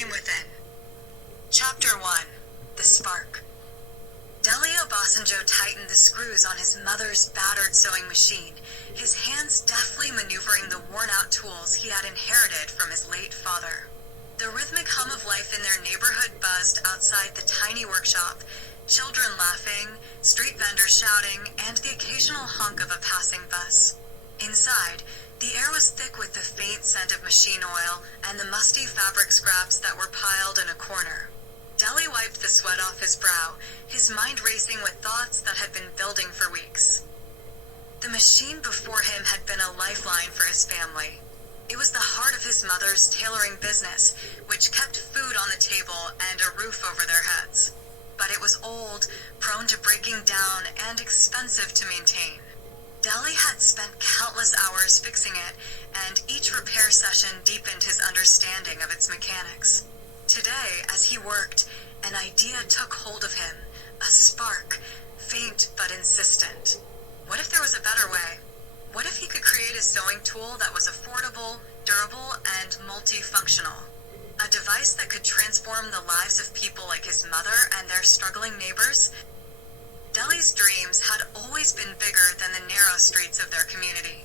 flame within. Chapter 1. The Spark. Dele Obasanjo tightened the screws on his mother's battered sewing machine, his hands deftly maneuvering the worn-out tools he had inherited from his late father. The rhythmic hum of life in their neighborhood buzzed outside the tiny workshop, children laughing, street vendors shouting, and the occasional honk of a passing bus. Inside, the air was thick with the faint scent of machine oil and the musty fabric scraps that were piled in a corner. Dele wiped the sweat off his brow, his mind racing with thoughts that had been building for weeks. The machine before him had been a lifeline for his family. It was the heart of his mother's tailoring business, which kept food on the table and a roof over their heads. But it was old, prone to breaking down, and expensive to maintain. Dele had spent countless hours fixing it, and each repair session deepened his understanding of its mechanics. Today, as he worked, an idea took hold of him, a spark, faint but insistent. What if there was a better way? What if he could create a sewing tool that was affordable, durable, and multifunctional? A device that could transform the lives of people like his mother and their struggling neighbors? Dele's dreams had always been bigger than the narrow streets of their community.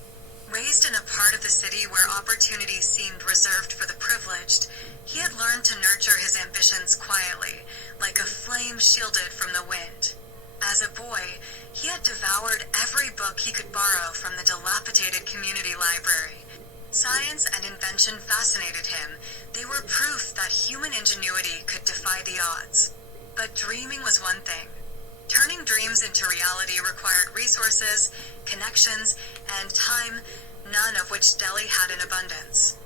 Raised in a part of the city where opportunity seemed reserved for the privileged, he had learned to nurture his ambitions quietly, like a flame shielded from the wind. As a boy, he had devoured every book he could borrow from the dilapidated community library. Science and invention fascinated him. They were proof that human ingenuity could defy the odds. But dreaming was one thing. Turning dreams into reality required resources, connections, and time, none of which Dele had in abundance.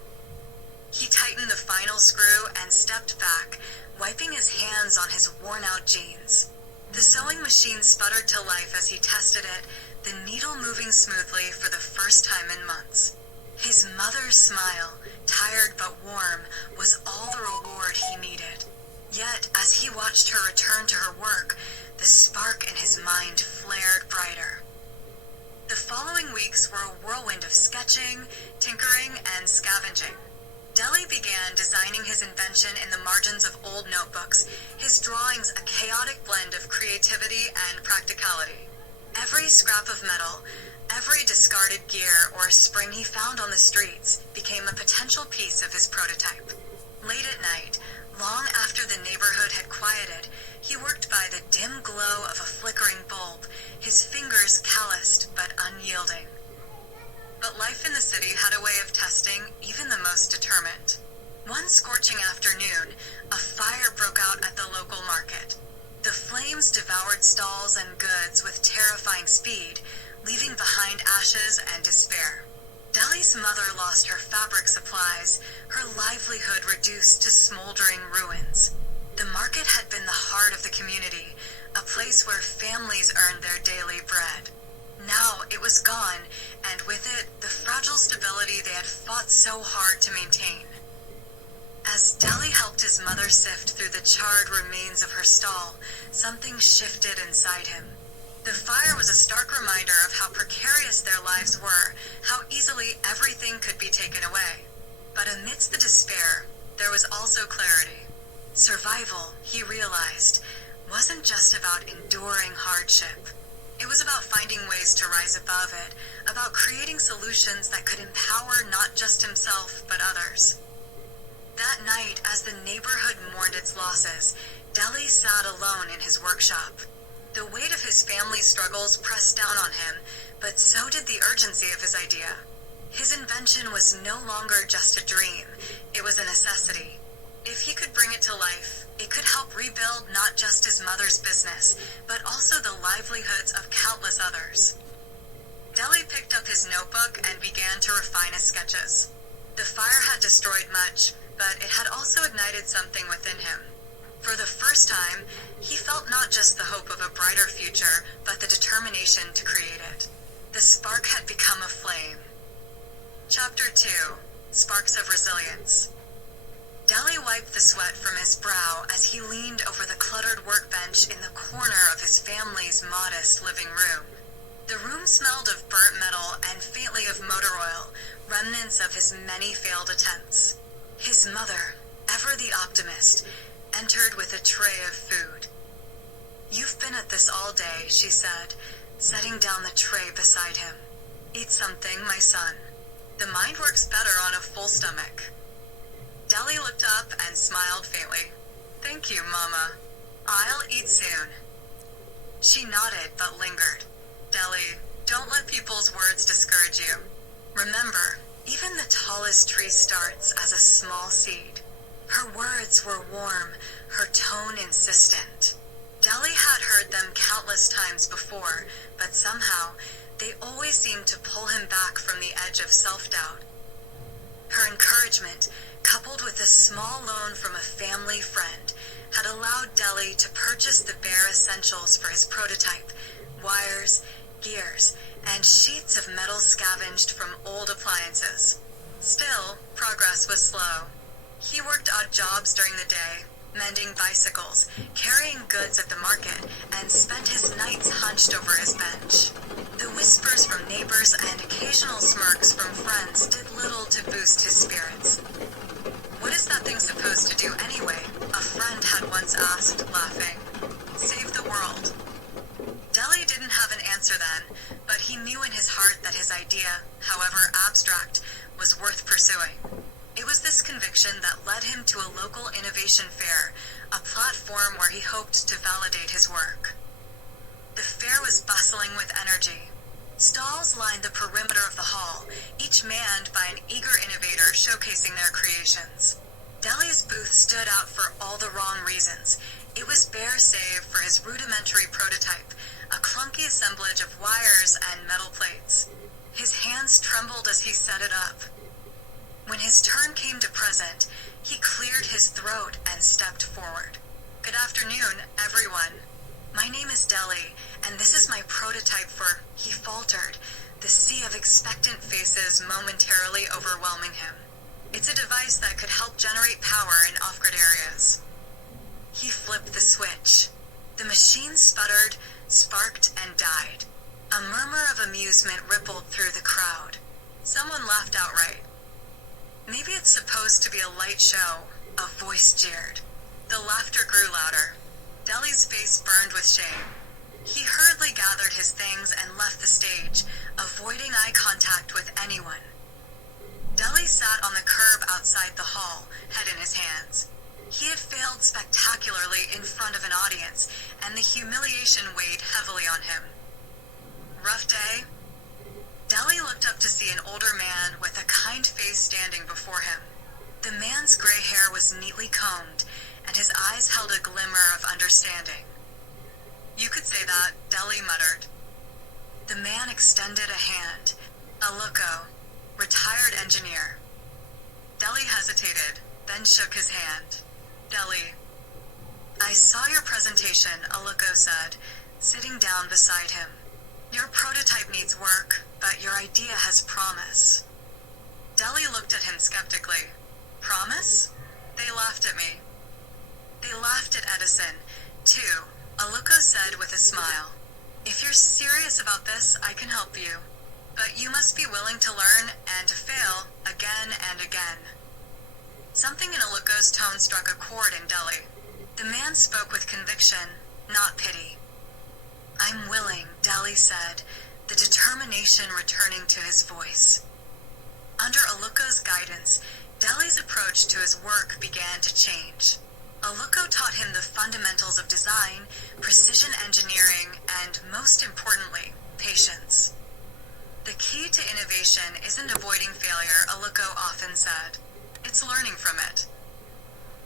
He tightened the final screw and stepped back, wiping his hands on his worn-out jeans. The sewing machine sputtered to life as he tested it, the needle moving smoothly for the first time in months. His mother's smile, tired but warm, was all the reward he needed. Yet, as he watched her return to her work, the spark in his mind flared brighter. The following weeks were a whirlwind of sketching, tinkering, and scavenging. Dele began designing his invention in the margins of old notebooks, his drawings a chaotic blend of creativity and practicality. Every scrap of metal, every discarded gear or spring he found on the streets became a potential piece of his prototype. Late at night, long after the neighborhood had quieted, he worked by the dim glow of a flickering bulb, his fingers calloused but unyielding. But life in the city had a way of testing even the most determined. One scorching afternoon, a fire broke out at the local market. The flames devoured stalls and goods with terrifying speed, leaving behind ashes and despair. Dele's mother lost her fabric supplies, her livelihood reduced to smoldering ruins. The market had been the heart of the community, a place where families earned their daily bread. Now it was gone, and with it, the fragile stability they had fought so hard to maintain. As Dele helped his mother sift through the charred remains of her stall, something shifted inside him. The fire was a stark reminder of how precarious their lives were, how easily everything could be taken away. But amidst the despair, there was also clarity. Survival, he realized, wasn't just about enduring hardship. It was about finding ways to rise above it, about creating solutions that could empower not just himself, but others. That night, as the neighborhood mourned its losses, Dele sat alone in his workshop. The weight of his family's struggles pressed down on him, but so did the urgency of his idea. His invention was no longer just a dream, it was a necessity. If he could bring it to life, it could help rebuild not just his mother's business, but also the livelihoods of countless others. Dele picked up his notebook and began to refine his sketches. The fire had destroyed much, but it had also ignited something within him. For the first time, he felt not just the hope of a brighter future, but the determination to create it. The spark had become a flame. Chapter 2. Sparks of Resilience. Dele wiped the sweat from his brow as he leaned over the cluttered workbench in the corner of his family's modest living room. The room smelled of burnt metal and faintly of motor oil, remnants of his many failed attempts. His mother, ever the optimist, entered with a tray of food. "You've been at this all day," she said, setting down the tray beside him. "Eat something, my son. The mind works better on a full stomach." Dele looked up and smiled faintly. "Thank you, Mama. I'll eat soon." She nodded but lingered. "Dele, don't let people's words discourage you. Remember, even the tallest tree starts as a small seed." Her words were warm, her tone insistent. Dele had heard them countless times before, but somehow, they always seemed to pull him back from the edge of self-doubt. Her encouragement, coupled with a small loan from a family friend, had allowed Dele to purchase the bare essentials for his prototype: wires, gears, and sheets of metal scavenged from old appliances. Still, progress was slow. He worked odd jobs during the day, mending bicycles, carrying goods at the market, and spent his nights hunched over his bench. The whispers from neighbors and occasional smirks from friends did little to boost his spirits. "What is that thing supposed to do anyway?" a friend had once asked, laughing. "Save the world." Dele didn't have an answer then, but he knew in his heart that his idea, however abstract, was worth pursuing. It was this conviction that led him to a local innovation fair, a platform where he hoped to validate his work. The fair was bustling with energy. Stalls lined the perimeter of the hall, each manned by an eager innovator showcasing their creations. Dele's booth stood out for all the wrong reasons. It was bare save for his rudimentary prototype, a clunky assemblage of wires and metal plates. His hands trembled as he set it up. When his turn came to present, he cleared his throat and stepped forward. "Good afternoon, everyone. My name is Dele, and this is my prototype for," he faltered, the sea of expectant faces momentarily overwhelming him. "It's a device that could help generate power in off-grid areas." He flipped the switch. The machine sputtered, sparked, and died. A murmur of amusement rippled through the crowd. Someone laughed outright. "Maybe it's supposed to be a light show," a voice jeered. The laughter grew louder. Dele's face burned with shame. He hurriedly gathered his things and left the stage, avoiding eye contact with anyone. Dele sat on the curb outside the hall, head in his hands. He had failed spectacularly in front of an audience, and the humiliation weighed heavily on him. "Rough day?" Dele looked up to see an older man with a kind face standing before him. The man's gray hair was neatly combed, and his eyes held a glimmer of understanding. "You could say that," Dele muttered. The man extended a hand. Aluko, retired engineer. Dele hesitated, then shook his hand. "Dele." "I saw your presentation," Aluko said, sitting down beside him. "Your prototype needs work, but your idea has promise." Dele looked at him skeptically. "Promise?" They laughed at me. They laughed at Edison, too, Aluko said with a smile. "If you're serious about this, I can help you. But you must be willing to learn and to fail again and again." Something in Aluko's tone struck a chord in Dele. The man spoke with conviction, not pity. "I'm willing," Dele said, the determination returning to his voice. Under Aluko's guidance, Dele's approach to his work began to change. Aluko taught him the fundamentals of design, precision engineering, and, most importantly, patience. "The key to innovation isn't avoiding failure," Aluko often said. "It's learning from it."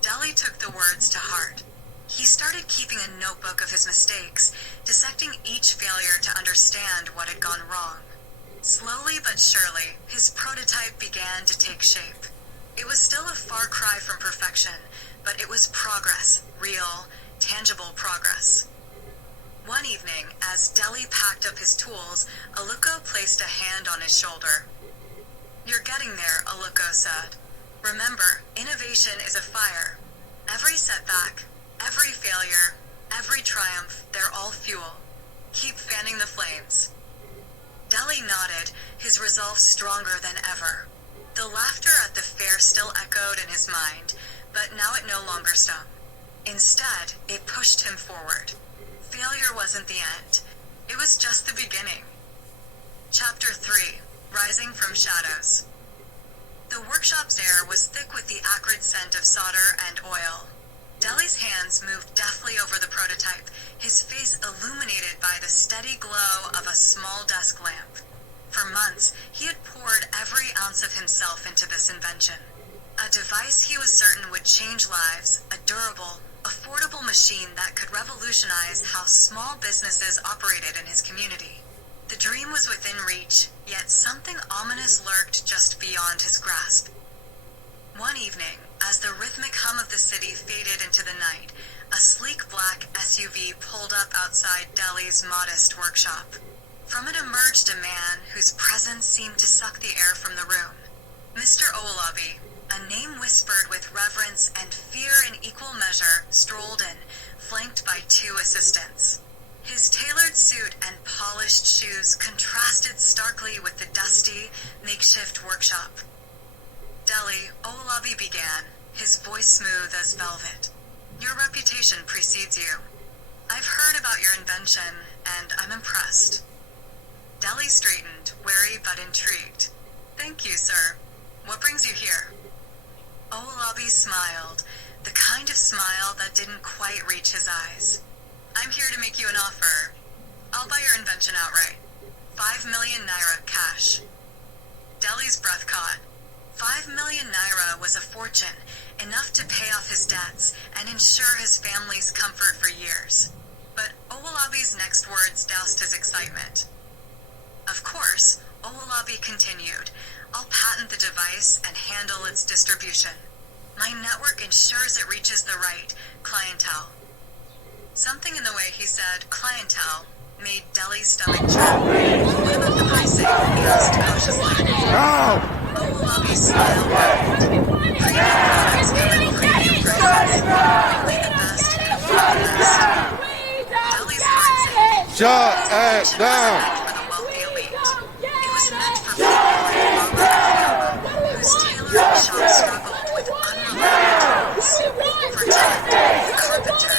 Dele took the words to heart. He started keeping a notebook of his mistakes, dissecting each failure to understand what had gone wrong. Slowly but surely, his prototype began to take shape. It was still a far cry from perfection, but it was progress, real, tangible progress. One evening, as Dele packed up his tools, Aluko placed a hand on his shoulder. "You're getting there," Aluko said. "Remember, innovation is a fire. Every setback, every failure, every triumph, they're all fuel. Keep fanning the flames." Dele nodded, his resolve stronger than ever. The laughter at the fair still echoed in his mind, But now it no longer stung. Instead, it pushed him forward. Failure wasn't the end. It was just the beginning. Chapter 3. Rising from Shadows. The workshop's air was thick with the acrid scent of solder and oil. Dele's hands moved deftly over the prototype, his face illuminated by the steady glow of a small desk lamp. For months, he had poured every ounce of himself into this invention. A device he was certain would change lives, a durable, affordable machine that could revolutionize how small businesses operated in his community. The dream was within reach, yet something ominous lurked just beyond his grasp. One evening, as the rhythmic hum of the city faded into the night, a sleek black SUV pulled up outside Dele's modest workshop. From it emerged a man whose presence seemed to suck the air from the room. Mr. Owolabi, a name whispered with reverence and fear in equal measure, strolled in, flanked by two assistants. His tailored suit and polished shoes contrasted starkly with the dusty, makeshift workshop. Dele, Owolabi began, his voice smooth as velvet. Your reputation precedes you. I've heard about your invention, and I'm impressed. Dele straightened, wary but intrigued. Thank you, sir. What brings you here? Owolabi smiled, the kind of smile that didn't quite reach his eyes. I'm here to make you an offer. I'll buy your invention outright. 5 million naira cash. Dele's breath caught. 5 million naira was a fortune, enough to pay off his debts and ensure his family's comfort for years. But Owolabi's next words doused his excitement. Of course, Owolabi continued, I'll patent the device and handle its distribution. My network ensures it reaches the right clientele. Something in the way he said clientele made Dele's stomach churn. What about the pricing? He asked cautiously. Owolabi's smile widened. Premium products come at premium prices. Only the best can afford the best. Dele's heart sank. Shut it down! For the wealthy elite. It was meant for people like Mama, whose tailoring shop struggled with unreliable tools. For Ted, the carpenter,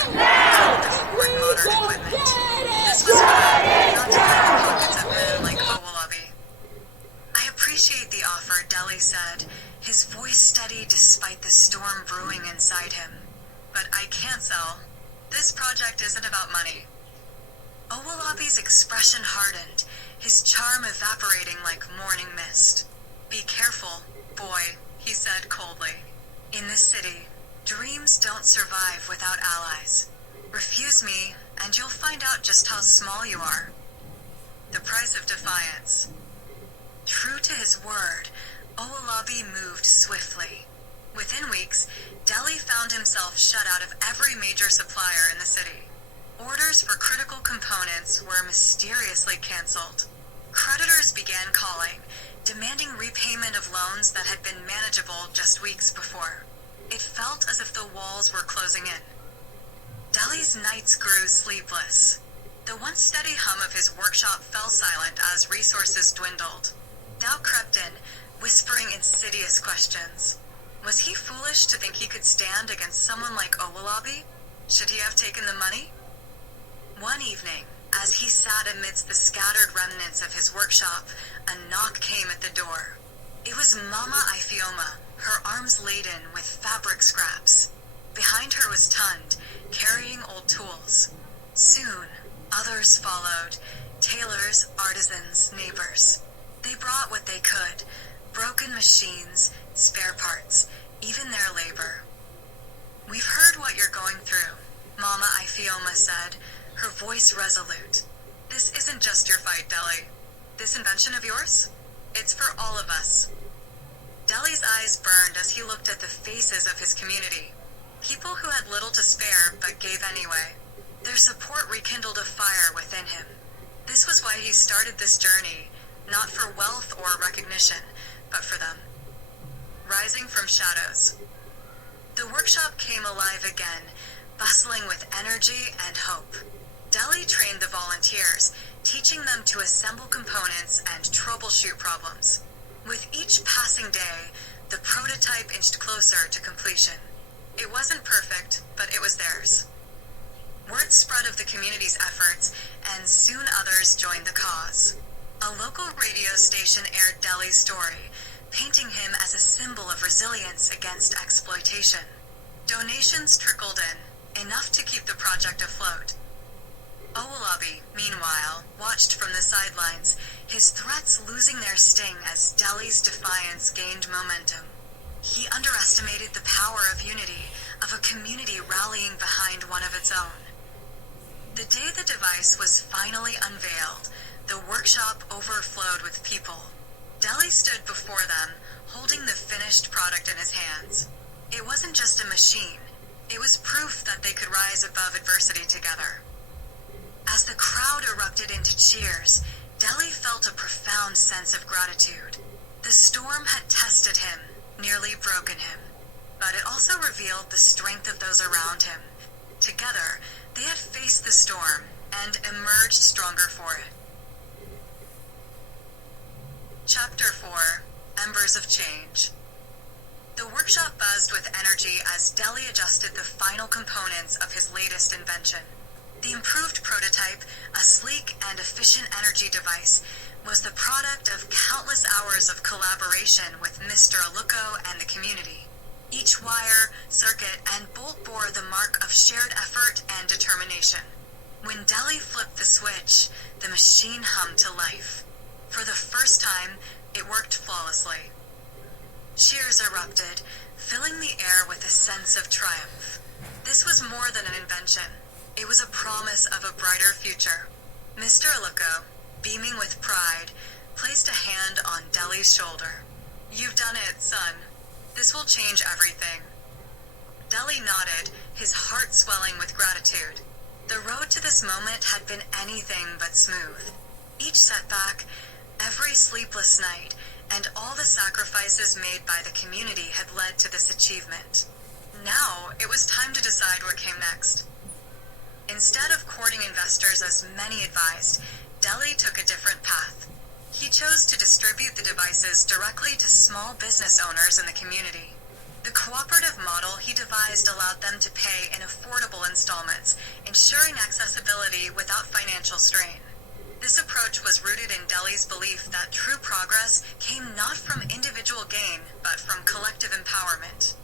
with modern equipment. This was not to line the pockets of men like Owolabi. I appreciate the offer, Dele said, his voice steady despite the storm brewing inside him. But I can't sell. This project isn't about money. Owolabi's expression hardened, his charm evaporating like morning mist. Be careful, boy, he said coldly. In this city, dreams don't survive without allies. Refuse me, and you'll find out just how small you are. The price of defiance. True to his word, Owolabi moved swiftly. Within weeks, Dele found himself shut out of every major supplier in the city. Orders for critical components were mysteriously canceled. Creditors began calling, demanding repayment of loans that had been manageable just weeks before. It felt as if the walls were closing in. Dele's nights grew sleepless. The once steady hum of his workshop fell silent as resources dwindled. Doubt crept in, whispering insidious questions. Was he foolish to think he could stand against someone like Owolabi? Should he have taken the money? One evening, as he sat amidst the scattered remnants of his workshop, a knock came at the door. It was Mama Ifeoma, her arms laden with fabric scraps. Behind her was Tund, carrying old tools. Soon, others followed, tailors, artisans, neighbors. They brought what they could, broken machines, spare parts, even their labor. We've heard what you're going through, Mama Ifeoma said, her voice resolute. This isn't just your fight, Dele. This invention of yours? It's for all of us. Dele's eyes burned as he looked at the faces of his community. People who had little to spare but gave anyway. Their support rekindled a fire within him. This was why he started this journey, not for wealth or recognition, but for them. Rising from shadows. The workshop came alive again, bustling with energy and hope. Dele trained the volunteers, teaching them to assemble components and troubleshoot problems. With each passing day, the prototype inched closer to completion. It wasn't perfect, but it was theirs. Word spread of the community's efforts, and soon others joined the cause. A local radio station aired Dele's story, painting him as a symbol of resilience against exploitation. Donations trickled in, enough to keep the project afloat. Owolabi, meanwhile, watched from the sidelines, his threats losing their sting as Dele's defiance gained momentum. He underestimated the power of unity, of a community rallying behind one of its own. The day the device was finally unveiled, the workshop overflowed with people. Dele stood before them, holding the finished product in his hands. It wasn't just a machine. It was proof that they could rise above adversity together. As the crowd erupted into cheers, Dele felt a profound sense of gratitude. The storm had tested him, nearly broken him, but it also revealed the strength of those around him. Together, they had faced the storm and emerged stronger for it. Chapter 4: Embers of Change. The workshop buzzed with energy as Dele adjusted the final components of his latest invention. The improved prototype, a sleek and efficient energy device, was the product of countless hours of collaboration with Mr. Aluko and the community. Each wire, circuit, and bolt bore the mark of shared effort and determination. When Dele flipped the switch, the machine hummed to life. For the first time, it worked flawlessly. Cheers erupted, filling the air with a sense of triumph. This was more than an invention. It was a promise of a brighter future. Mr. Aluko, beaming with pride, placed a hand on Dele's shoulder. "You've done it, son. This will change everything." Dele nodded, his heart swelling with gratitude. The road to this moment had been anything but smooth. Each setback, every sleepless night, and all the sacrifices made by the community had led to this achievement. Now, it was time to decide what came next. Instead of courting investors as many advised, Dele took a different path. He chose to distribute the devices directly to small business owners in the community. The cooperative model he devised allowed them to pay in affordable installments, ensuring accessibility without financial strain. This approach was rooted in Dele's belief that true progress came not from individual gain, but from collective empowerment.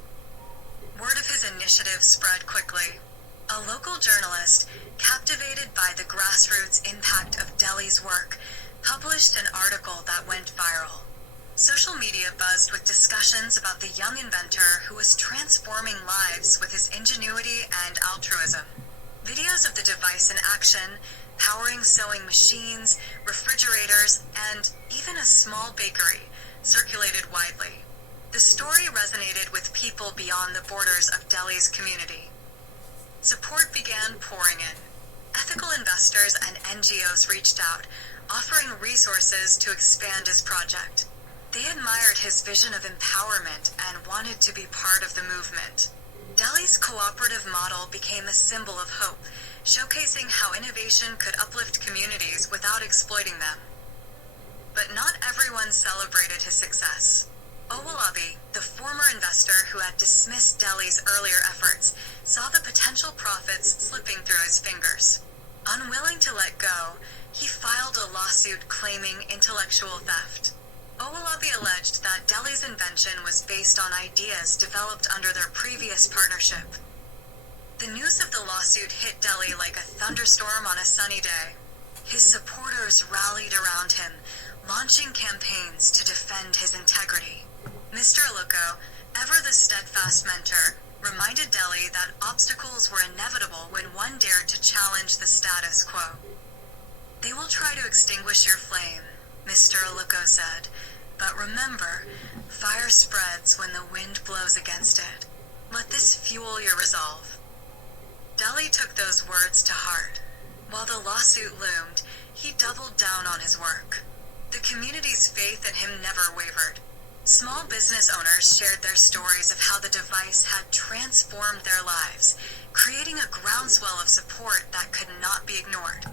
Word of his initiative spread quickly. A local journalist, captivated by the grassroots impact of Dele's work, published an article that went viral. Social media buzzed with discussions about the young inventor who was transforming lives with his ingenuity and altruism. Videos of the device in action, powering sewing machines, refrigerators, and even a small bakery, circulated widely. The story resonated with people beyond the borders of Dele's community. Support began pouring in. Ethical investors and NGOs reached out, offering resources to expand his project. They admired his vision of empowerment and wanted to be part of the movement. Dele's cooperative model became a symbol of hope, showcasing how innovation could uplift communities without exploiting them. But not everyone celebrated his success. Owolabi, the former investor who had dismissed Dele's earlier efforts, saw the potential profits slipping through his fingers. Unwilling to let go, he filed a lawsuit claiming intellectual theft. Owolabi alleged that Dele's invention was based on ideas developed under their previous partnership. The news of the lawsuit hit Dele like a thunderstorm on a sunny day. His supporters rallied around him, launching campaigns to defend his integrity. Mr. Aluko, ever the steadfast mentor, reminded Dele that obstacles were inevitable when one dared to challenge the status quo. "They will try to extinguish your flame," Mr. Aluko said, "but remember, fire spreads when the wind blows against it. Let this fuel your resolve." Dele took those words to heart. While the lawsuit loomed, he doubled down on his work. The community's faith in him never wavered. Small business owners shared their stories of how the device had transformed their lives, creating a groundswell of support that could not be ignored.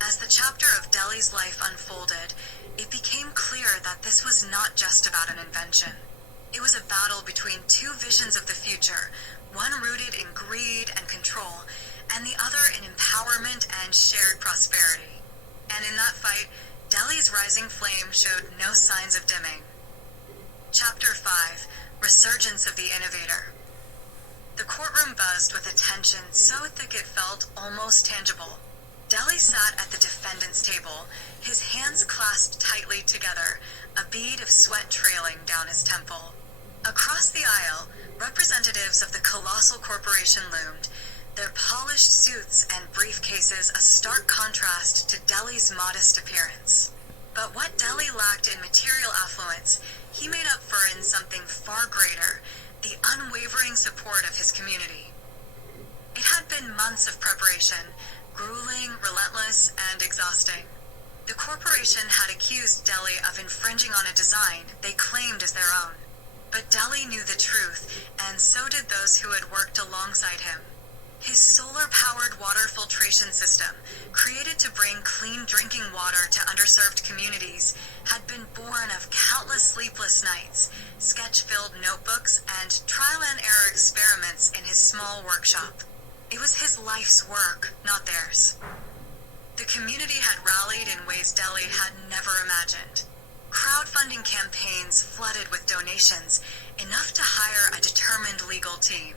As the chapter of Dele's life unfolded, it became clear that this was not just about an invention. It was a battle between two visions of the future, one rooted in greed and control, and the other in empowerment and shared prosperity. And in that fight, Dele's rising flame showed no signs of dimming. Chapter 5: Resurgence of the Innovator. The courtroom buzzed with attention so thick it felt almost tangible. Dele sat at the defendant's table, his hands clasped tightly together, a bead of sweat trailing down his temple. Across the aisle, representatives of the colossal corporation loomed, their polished suits and briefcases a stark contrast to Dele's modest appearance. But what Dele lacked in material affluence, he made up for in something far greater: the unwavering support of his community. It had been months of preparation, grueling, relentless, and exhausting. The corporation had accused Dele of infringing on a design they claimed as their own. But Dele knew the truth, and so did those who had worked alongside him. His solar-powered water filtration system, created to bring clean drinking water to underserved communities, had been born of countless sleepless nights, sketch-filled notebooks, and trial-and-error experiments in his small workshop. It was his life's work, not theirs. The community had rallied in ways Dele had never imagined. Crowdfunding campaigns flooded with donations, enough to hire a determined legal team.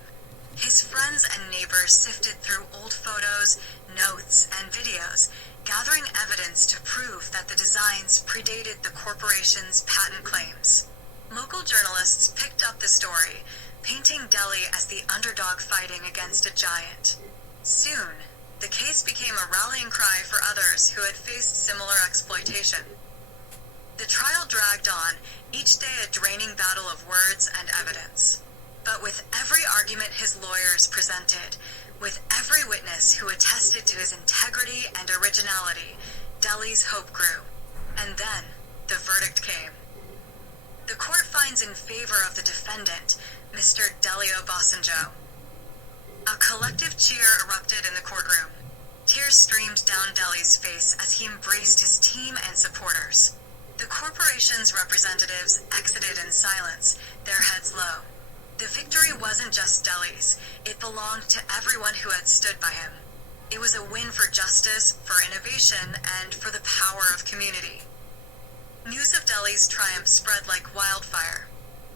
His friends and neighbors sifted through old photos, notes, and videos, gathering evidence to prove that the designs predated the corporation's patent claims. Local journalists picked up the story, painting Dele as the underdog fighting against a giant. Soon, the case became a rallying cry for others who had faced similar exploitation. The trial dragged on, each day a draining battle of words and evidence. But with every argument his lawyers presented, with every witness who attested to his integrity and originality, Dele's hope grew. And then, the verdict came. The court finds in favor of the defendant, Mr. Dele Obasanjo. A collective cheer erupted in the courtroom. Tears streamed down Dele's face as he embraced his team and supporters. The corporation's representatives exited in silence, their heads low. The victory wasn't just Dele's, it belonged to everyone who had stood by him. It was a win for justice, for innovation, and for the power of community. News of Dele's triumph spread like wildfire.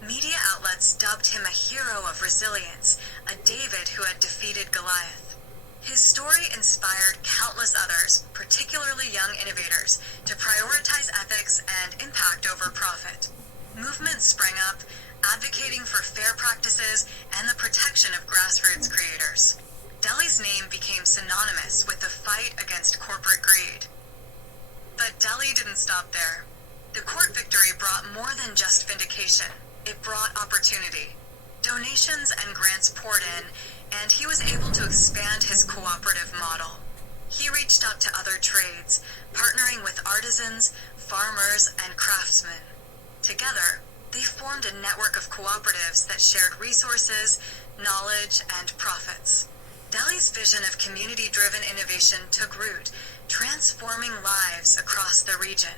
Media outlets dubbed him a hero of resilience, a David who had defeated Goliath. His story inspired countless others, particularly young innovators, to prioritize ethics and impact over profit. Movements sprang up, advocating for fair practices and the protection of grassroots creators. Dele's name became synonymous with the fight against corporate greed. But Dele didn't stop there. The court victory brought more than just vindication. It brought opportunity. Donations and grants poured in, and he was able to expand his cooperative model. He reached out to other trades, partnering with artisans, farmers, and craftsmen. Together, they formed a network of cooperatives that shared resources, knowledge, and profits. Dele's vision of community-driven innovation took root, transforming lives across the region.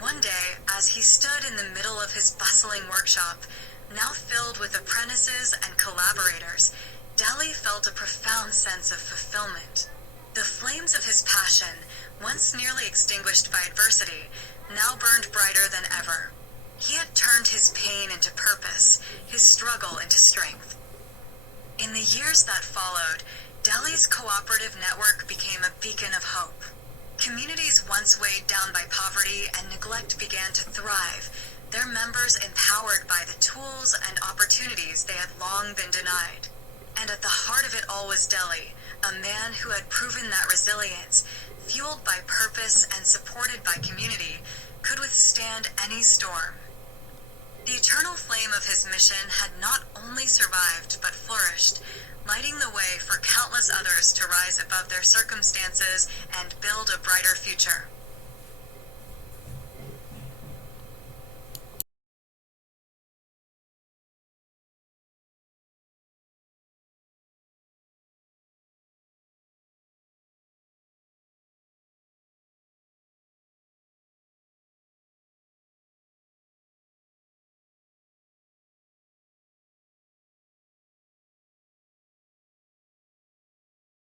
One day, as he stood in the middle of his bustling workshop, now filled with apprentices and collaborators, Dele felt a profound sense of fulfillment. The flames of his passion, once nearly extinguished by adversity, now burned brighter than ever. He had turned his pain into purpose, his struggle into strength. In the years that followed, Dele's cooperative network became a beacon of hope. Communities once weighed down by poverty and neglect began to thrive, their members empowered by the tools and opportunities they had long been denied. And at the heart of it all was Dele, a man who had proven that resilience, fueled by purpose and supported by community, could withstand any storm. The eternal flame of his mission had not only survived but flourished, lighting the way for countless others to rise above their circumstances and build a brighter future.